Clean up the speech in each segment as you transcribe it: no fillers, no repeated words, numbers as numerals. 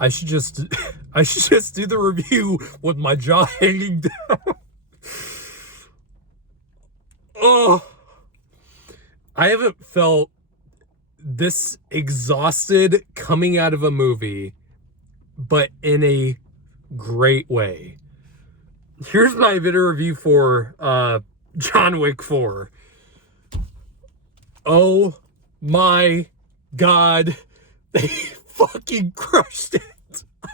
I should just I should just do the review with my jaw hanging down. Oh, I haven't felt this exhausted coming out of a movie, but in a great way. Here's my video review for John Wick 4. Oh my god, they fucking crushed it.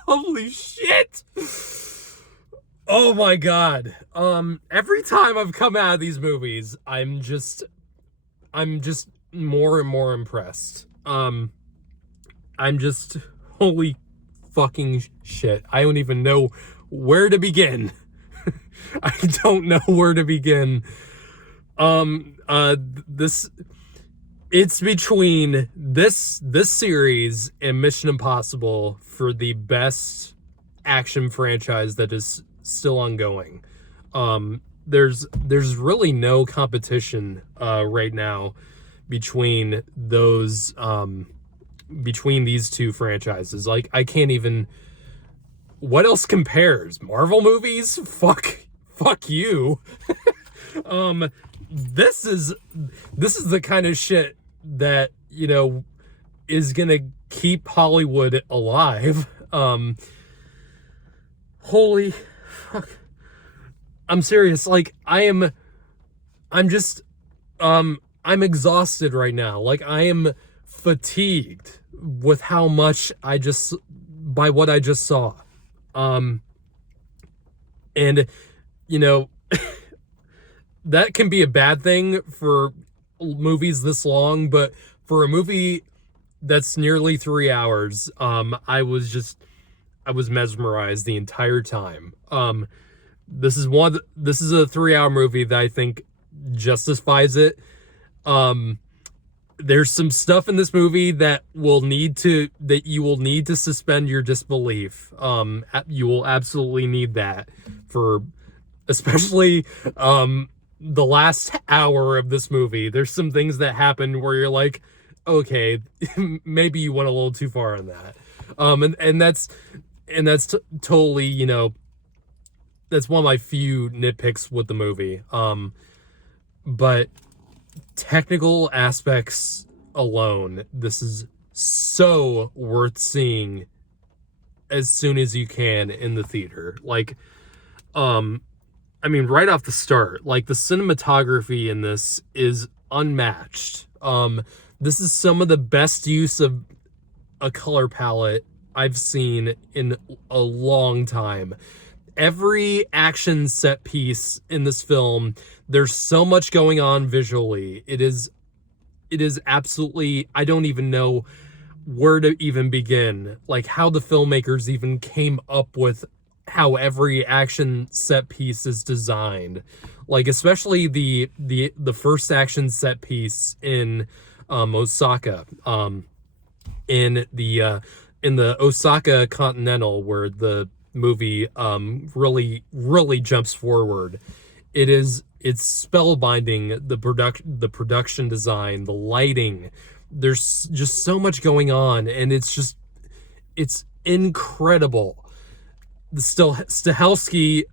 Holy shit. Oh my god. Every time I've come out of these movies, I'm just more and more impressed. I'm just, holy fucking shit. I don't even know where to begin. I don't know where to begin. It's between this series and Mission Impossible for the best action franchise that is still ongoing. There's really no competition right now between those between these two franchises. Like, I can't even, what else compares? Marvel movies? Fuck you. This is the kind of shit that, you know, is gonna keep Hollywood alive. Holy fuck. I'm serious. Like, I'm exhausted right now. Like, I am fatigued with how much by what I just saw. And, you know, that can be a bad thing for movies this long, but for a movie that's nearly 3 hours, I was mesmerized the entire time. This is a 3-hour movie that I think justifies it. There's some stuff in this movie that you will need to suspend your disbelief. You will absolutely need that for, especially, the last hour of this movie. There's some things that happen where you're like, okay, maybe you went a little too far on that. And that's totally, you know, that's one of my few nitpicks with the movie. But technical aspects alone, this is so worth seeing as soon as you can in the theater. Like, I mean, right off the start, like, the cinematography in this is unmatched. This is some of the best use of a color palette I've seen in a long time. Every action set piece in this film, there's so much going on visually. It is absolutely, I don't even know where to even begin. Like, how the filmmakers even came up with how every action set piece is designed. Like, especially the first action set piece in Osaka, in the Osaka Continental, where the movie really jumps forward. It's spellbinding. The production design, the lighting, there's just so much going on, and it's incredible. Stahelski,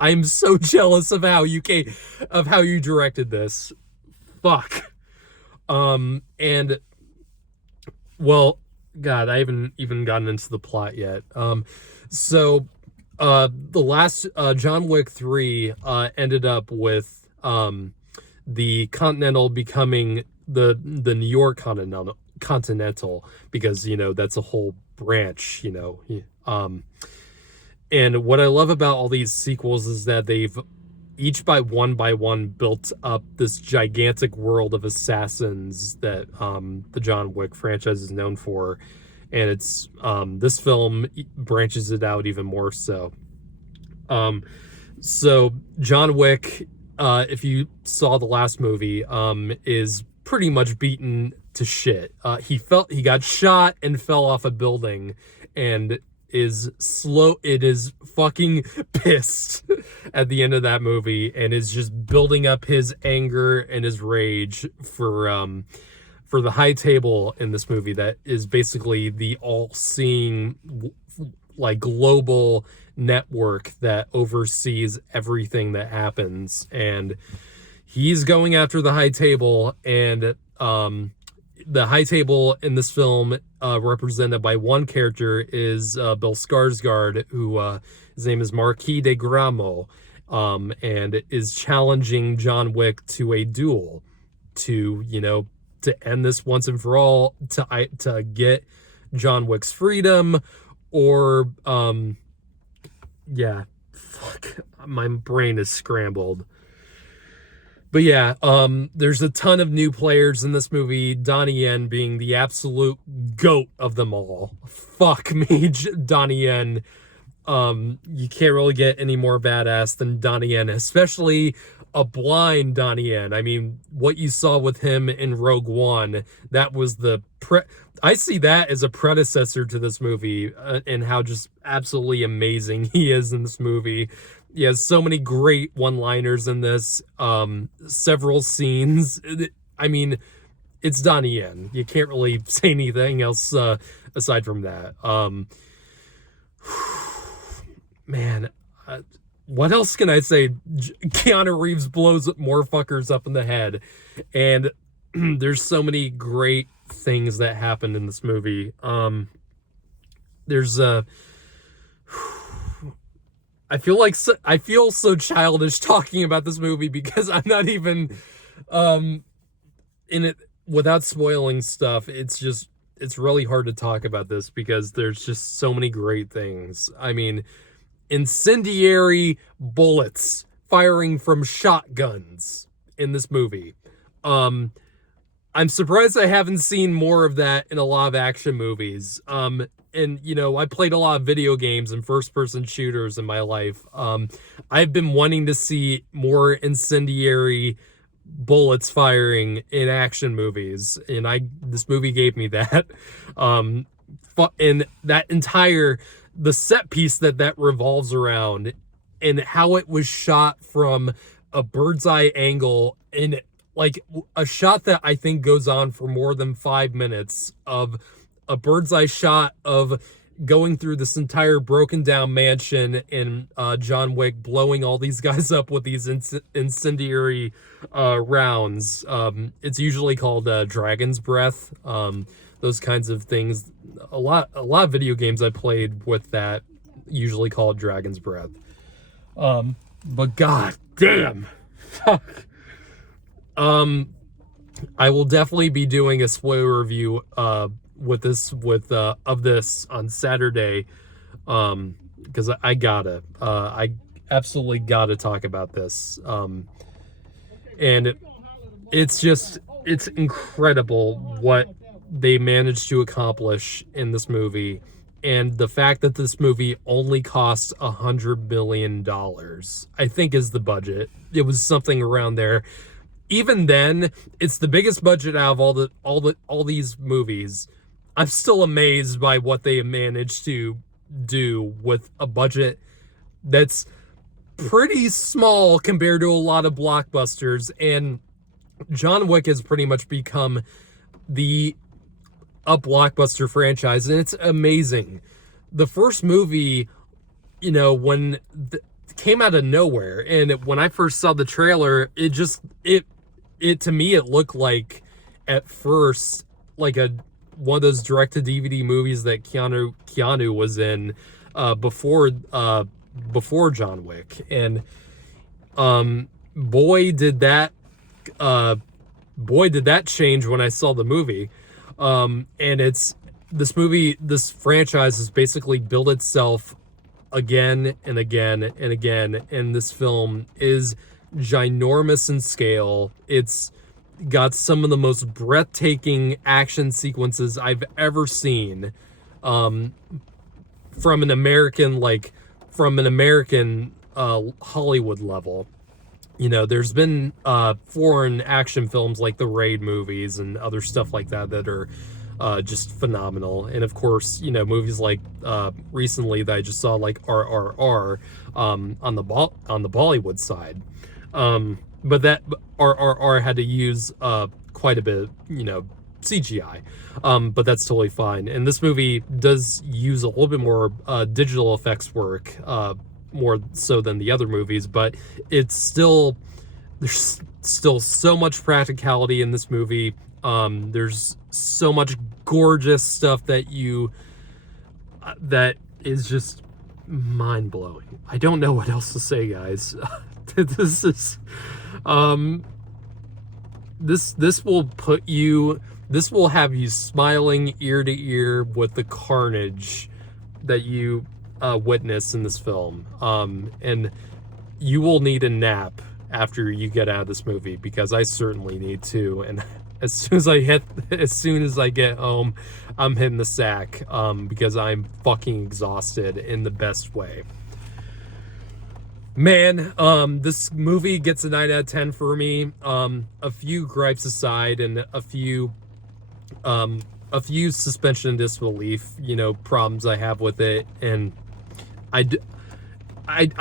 I'm so jealous of how you directed this. Fuck. And, well, God, I haven't even gotten into the plot yet. So the last John Wick 3 ended up with the Continental becoming the New York Continental, because, you know, that's a whole branch, you know. And what I love about all these sequels is that they've each by one built up this gigantic world of assassins that the John Wick franchise is known for, and it's this film branches it out even more so. So John Wick, if you saw the last movie, is pretty much beaten to shit. He got shot and fell off a building, and is fucking pissed at the end of that movie, and is just building up his anger and his rage for for the high table in this movie that is basically the all-seeing, like, global network that oversees everything that happens. And he's going after the high table, and the high table in this film, represented by one character, is Bill Skarsgard, who his name is Marquis de Gramo, and is challenging John Wick to a duel to, to end this once and for all, to get John Wick's freedom, or yeah, fuck, my brain is scrambled. But yeah, there's a ton of new players in this movie, Donnie Yen being the absolute GOAT of them all. Fuck me, Donnie Yen. You can't really get any more badass than Donnie Yen, especially a blind Donnie Yen. I mean, what you saw with him in Rogue One, that was I see that as a predecessor to this movie, and how just absolutely amazing he is in this movie. He has so many great one-liners in this, several scenes. I mean, it's Donnie Yen. You can't really say anything else aside from that. Man, what else can I say? Keanu Reeves blows more fuckers up in the head, and there's so many great things that happened in this movie. There's I feel so childish talking about this movie because I'm not even in it without spoiling stuff. It's really hard to talk about this because there's just so many great things. I mean, incendiary bullets firing from shotguns in this movie. I'm surprised I haven't seen more of that in a lot of action movies. And, I played a lot of video games and first-person shooters in my life. I've been wanting to see more incendiary bullets firing in action movies, and this movie gave me that. And that the set piece that revolves around, and how it was shot from a bird's eye angle, and like a shot that I think goes on for more than 5 minutes, of a bird's eye shot of going through this entire broken down mansion, and John Wick blowing all these guys up with these incendiary rounds. It's usually called Dragon's Breath. Those kinds of things. A lot of video games I played with that usually called Dragon's Breath. But god damn, fuck. I will definitely be doing a spoiler review of this on Saturday, because I absolutely gotta talk about this. And it's incredible what they managed to accomplish in this movie, and the fact that this movie only cost $100 million, I think, is the budget. It was something around there. Even then, it's the biggest budget out of all these movies. I'm still amazed by what they managed to do with a budget that's pretty small compared to a lot of blockbusters. And John Wick has pretty much become a blockbuster franchise, and it's amazing. The first movie, when came out of nowhere, and when I first saw the trailer, it to me, it looked like, at first, like one of those direct-to-DVD movies that Keanu was in before John Wick. And boy did that change when I saw the movie. And this franchise has basically built itself again and again and again, and this film is ginormous in scale. It's got some of the most breathtaking action sequences I've ever seen, from an American Hollywood level. There's been foreign action films like the Raid movies and other stuff like that are just phenomenal. And of course, movies like recently that I just saw, like RRR, on the Bollywood side. But that RRR had to use quite a bit, CGI, but that's totally fine. And this movie does use a little bit more digital effects work, more so than the other movies, but it's still, there's still so much practicality in this movie. There's so much gorgeous stuff that that is just mind-blowing. I don't know what else to say, guys. This is this will have you smiling ear to ear with the carnage that you witness in this film. And you will need a nap after you get out of this movie, because I certainly need to. And as soon as I get home, I'm hitting the sack, because I'm fucking exhausted in the best way. Man, this movie gets a 9 out of 10 for me. A few gripes aside, and a few suspension of disbelief, problems I have with it, and I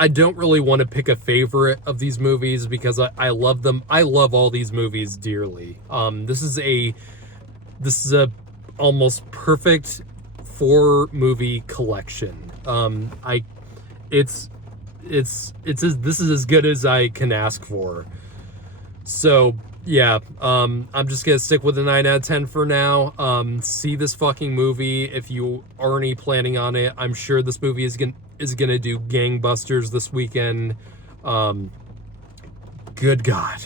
don't really want to pick a favorite of these movies, because I love them. I love all these movies dearly. This is a almost perfect 4-movie collection. This is as good as I can ask for. So yeah, I'm just gonna stick with a 9 out of 10 for now. See this fucking movie if you aren't planning on it. I'm sure this movie is gonna do gangbusters this weekend. Good God.